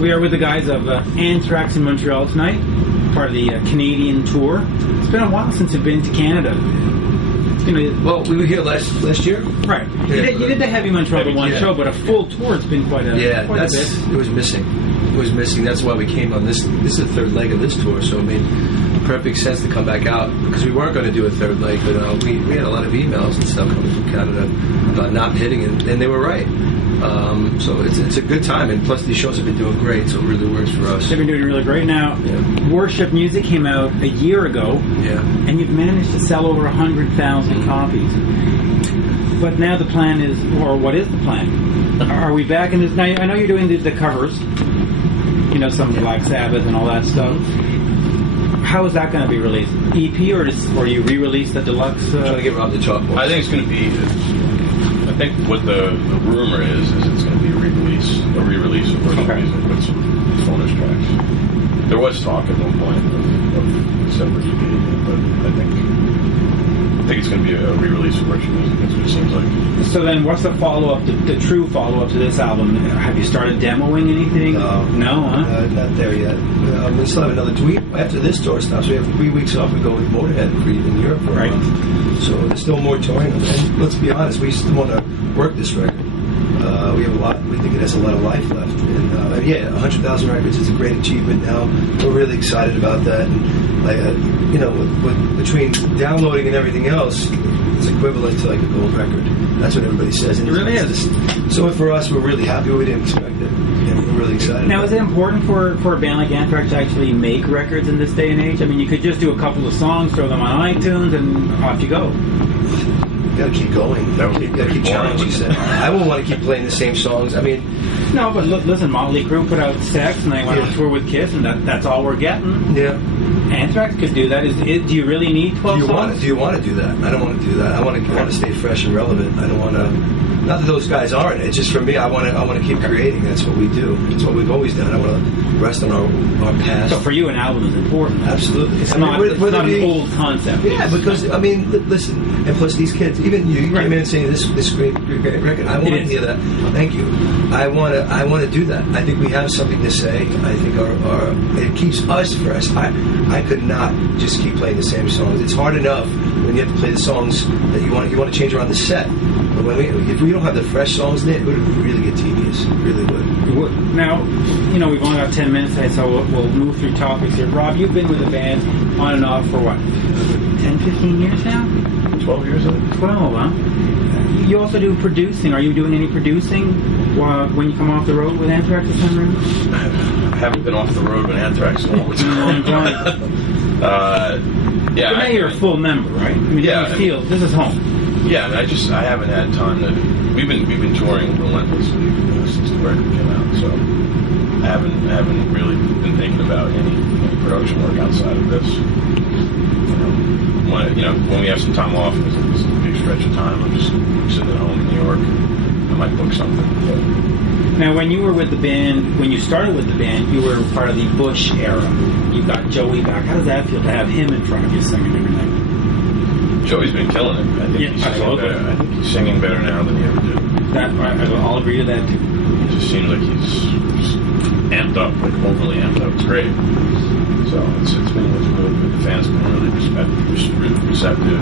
We are with the guys of Anthrax in Montreal tonight, part of the Canadian tour. It's been a while since you've been to Canada. Well, we were here last year. Right. You did the Heavy Montreal one show, but a full tour, it's been quite a bit. It was missing. It was missing. That's why we came on this. This is the third leg of this tour, so it made perfect sense to come back out, because we weren't going to do a third leg, but we had a lot of emails and stuff coming from Canada about not hitting it, and they were right. So it's a good time, and plus these shows have been doing great, so it really works for us. They've been doing really great. Now, Worship Music came out a year ago, and you've managed to sell over 100,000 copies. But now the plan is, or what is the plan? Are we back in this? Now, I know you're doing the covers, some Black Sabbath and all that stuff. How is that going to be released? EP or you re-release the deluxe? I'm trying to get Rob to talk more. I think it's going to be. I think what the rumor is it's going to be a re-release of Worship Music with some bonus tracks. There was talk at one point of separate EP, but I think it's going to be a re-release of Worship Music. That's what it seems like. So then, what's the follow-up? The true follow-up to this album? Have you started demoing anything? No, huh? Not there yet. We still have another week after this tour stops. We have 3 weeks off. We go with Motorhead in Europe for a month. So there's still more touring. And let's be honest, we still want to work this record. We have a lot. We think it has a lot of life left. And 100,000 records is a great achievement. Now we're really excited about that. And between downloading and everything else, it's equivalent to like a gold record. That's what everybody says. And it really is. So for us, we're really happy. We didn't expect it. And we're really excited. Now, is it important for a band like Anthrax to actually make records in this day and age? I mean, you could just do a couple of songs, throw them on iTunes, and off you go. You gotta keep going. You gotta keep challenging yourself. I won't want to keep playing the same songs. I mean, no, but listen, Motley Crue put out Sex, and they went on tour with Kiss, and that's all we're getting. Yeah. Anthrax could do that. Do you really need 12 songs? Do you want to do that? I don't want to do that. I want to stay fresh and relevant. I don't want to. Not that those guys aren't. It's just for me. I want to keep creating. That's what we do. It's what we've always done. I want to rest on our past. So for you, an album is important. Absolutely. It's not an old concept. Yeah, because I mean, listen, and plus these kids, even you came in and saying this great record. I want to hear that. Thank you. I want to do that. I think we have something to say. I think it keeps us fresh. I could not just keep playing the same songs. It's hard enough when you have to play the songs that you want to change around the set. But if we don't have the fresh songs in it would really get tedious. It really would. It would. Now, we've only got 10 minutes ahead, so we'll move through topics here. Rob, you've been with the band on and off for what? 10, 15 years now? 12 years, I think. 12, huh? You also do producing. Are you doing any producing when you come off the road with Anthrax this time around? I haven't been off the road with Anthrax in a long time. But now you're a full member, right? I mean, you feel this is home. Yeah, I haven't had time to. We've been touring relentlessly since the record came out, so I haven't really been thinking about any production work outside of this. When we have some time off, it's a big stretch of time. I'm just sitting at home in New York. I might book something. But. Now, when you started with the band, you were part of the Bush era. You got Joey back. How does that feel to have him in front of you singing every night? Joey's been killing it. I think he's singing better now than he ever did. I'll agree to that too. It just seems like he's just amped up, like overly amped up. It's great. So it's been really good. The fans have been really receptive.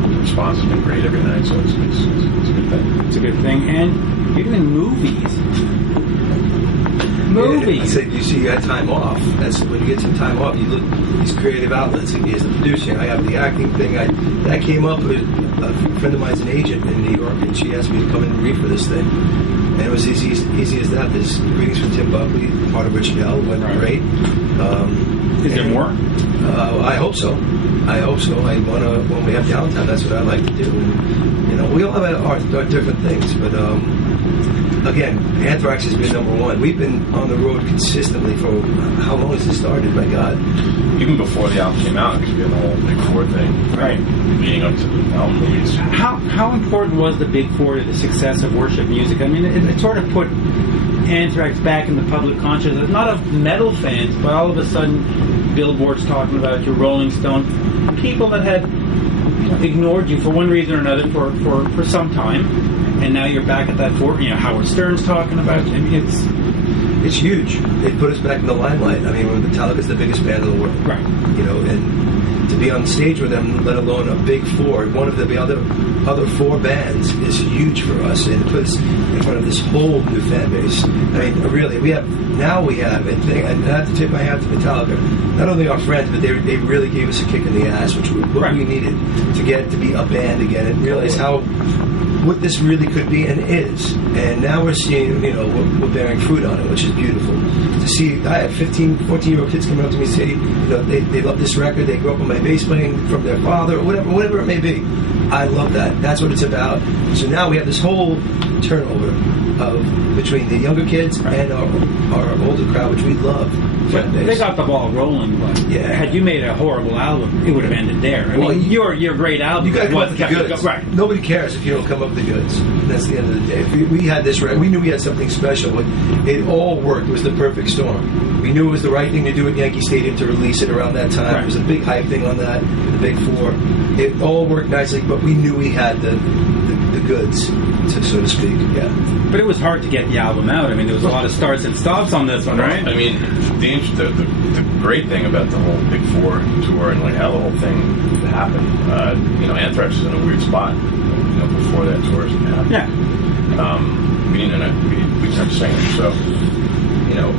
And the response has been great every night. So it's a good thing. It's a good thing. And you're doing movies. Movies. You see, you got time off. That's when you get some time off. You look these creative outlets. And here's the producing. I have the acting thing. That came up with a friend of mine's an agent in New York, and she asked me to come in and read for this thing. And it was easy as that. There's readings from Tim Buckley, part of Rich Dell, went great. Is there more? I hope so. When we have downtime, that's what I like to do. And, we all have our different things, but. Again, Anthrax has been number one. We've been on the road consistently for how long has it started? My God. Even before the album came out, because we had the whole Big Four thing. Right. Leading up to the album release. How important was the Big Four to the success of Worship Music? I mean, it sort of put Anthrax back in the public consciousness, not of metal fans, but all of a sudden, Billboard's talking about you, Rolling Stone, people that had ignored you for one reason or another for some time. And now you're back at that fort. Howard Stern's talking about it. it's huge. It put us back in the limelight. I mean, Metallica's the biggest band in the world, right? You know, and to be on stage with them, let alone a big four, one of the other four bands, is huge for us, and it puts in front of this whole new fan base. I mean, really, we have, and I have to tip my hat to Metallica. Not only our friends, but they really gave us a kick in the ass, which we needed to get to be a band again and realize what this really could be and is. And now we're seeing, you know, we're bearing fruit on it, which is beautiful. To see, I have 15, 14-year-old kids coming up to me and say, you know, they love this record, they grew up on my bass playing from their father, or whatever it may be. I love that. That's what it's about. So now we have this whole turnover between the younger kids and our older crowd, which we love. They got the ball rolling, but had you made a horrible album, it would have ended there. I mean, your great album. You got to come up with the goods. Right. Nobody cares if you don't come up with the goods. That's the end of the day. If we had this record, we knew we had something special. It all worked. It was the perfect storm. We knew it was the right thing to do at Yankee Stadium to release it around that time. Right. It was a big hype thing on that, the Big Four. It all worked nicely, but we knew we had the goods, so to speak. Yeah. But it was hard to get the album out. I mean, there was a lot of starts and stops on this one, right? I mean, the great thing about the whole Big Four tour and like how the whole thing happened, you know, Anthrax was in a weird spot, you know, before that tour happened. Yeah. We didn't have a singer, so, you know,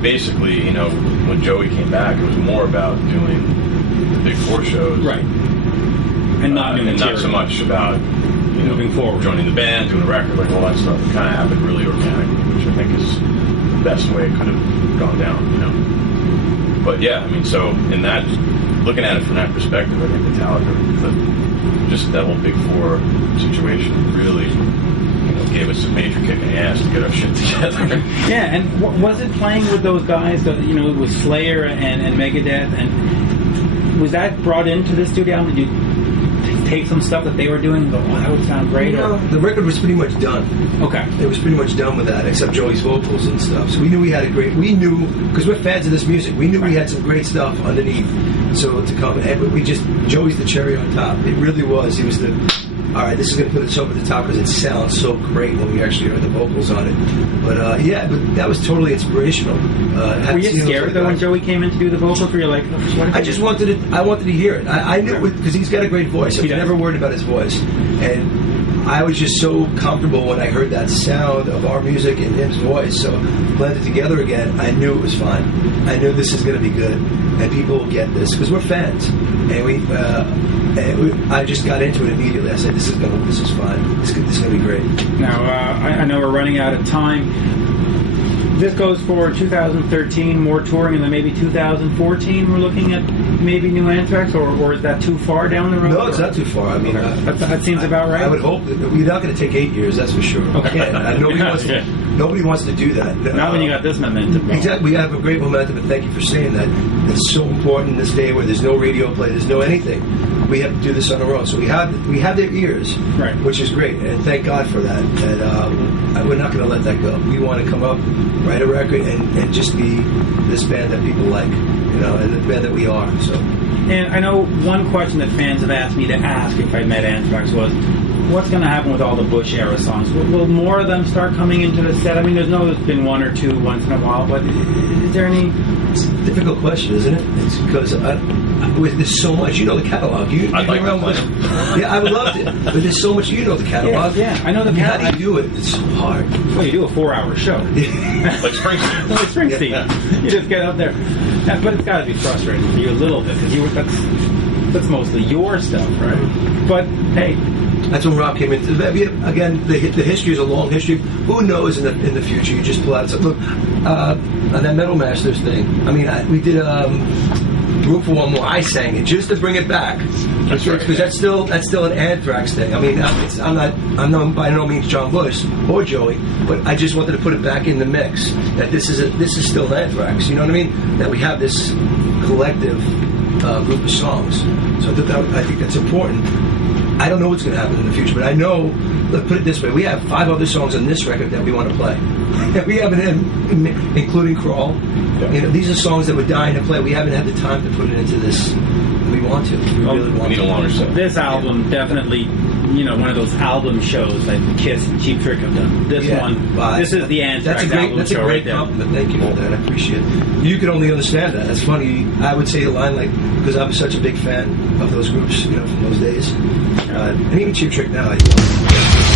basically, you know, when Joey came back, it was more about doing the Big Four shows, right? And not so much about, you know, moving forward, joining the band, doing a record, like all that stuff. It kind of happened really organically, which I think is the best way it could have gone down, you know. But yeah, I mean, so in that, looking at it from that perspective, I think Metallica, just that whole Big Four situation really, you know, gave us a major kick in the ass to get our shit together. Yeah, and was it playing with those guys that, you know, with Slayer and Megadeth, and was that brought into the studio? Did you take some stuff that they were doing and go, oh, that would sound great? No, the record was pretty much done. Okay. It was pretty much done with that, except Joey's vocals and stuff. So we knew because we're fans of this music, we knew we had some great stuff underneath. So to come, and Joey's the cherry on top. It really was. He was all right, this is going to put us over the top because it sounds so great when we actually heard the vocals on it. But but that was totally inspirational. Were you scared though when Joey came in to do the vocals? Were you like, what? I just wanted to hear it. I knew it because he's got a great voice. I was never worried about his voice, and I was just so comfortable when I heard that sound of our music and his voice. So blended together again, I knew it was fine. I knew this is going to be good, and people will get this because we're fans, and I just got into it immediately. I said, "This is fine. This is going to be great." Now, I know we're running out of time. This goes for 2013, more touring, and then maybe 2014. We're looking at maybe new Anthrax, or is that too far down the road? No, it's not too far. I mean, that seems about right. I would hope that we're not going to take 8 years. That's for sure. Okay. Nobody wants to do that. Not when you got this momentum. Exactly. We have a great momentum, and thank you for saying that. It's so important in this day where there's no radio play, there's no anything. We have to do this on our own. So we have their ears, right, which is great, and thank God for that. And we're not going to let that go. We want to come up, write a record, and just be this band that people like, you know, and the band that we are. So. And I know one question that fans have asked me to ask if I met Anthrax was, what's going to happen with all the Bush era songs? Will more of them start coming into the set? I mean, there's been one or two once in a while, but is there any? It's a difficult question, isn't it? It's because there's so much. You know the catalog. I'd like to play them. Yeah, I would love to. But there's so much. You know the catalog. Yeah, I know the catalog. How do you do it? It's so hard. Well, you do a 4-hour show. Like Springsteen. Like Springsteen. Yeah. You just get out there. Yeah, but it's got to be frustrating for you a little bit because that's mostly your stuff, right? But hey. That's when rock came into. Again, the history is a long history. Who knows in the future? You just pull out something. Look, on that Metal Masters thing. I mean, we did Room for One More. I sang it just to bring it back because that's still an Anthrax thing. I mean, I'm by no means John Bush or Joey, but I just wanted to put it back in the mix. That this is still Anthrax. You know what I mean? That we have this collective group of songs. So I think that's important. I don't know what's going to happen in the future, but I know, let's put it this way, we have 5 other songs on this record that we want to play. We haven't including Crawl. Yeah. You know, these are songs that we're dying to play. We haven't had the time to put it into this. We want to. We really want to. We need a longer set. This album definitely one of those album shows like Kiss and Cheap Trick have done. This one, this is the Anthrax album That's a show great right compliment. Thank you for that. I appreciate it. You can only understand that. That's funny. I would say a line like, because I'm such a big fan of those groups, from those days. And even Cheap Trick now, I love.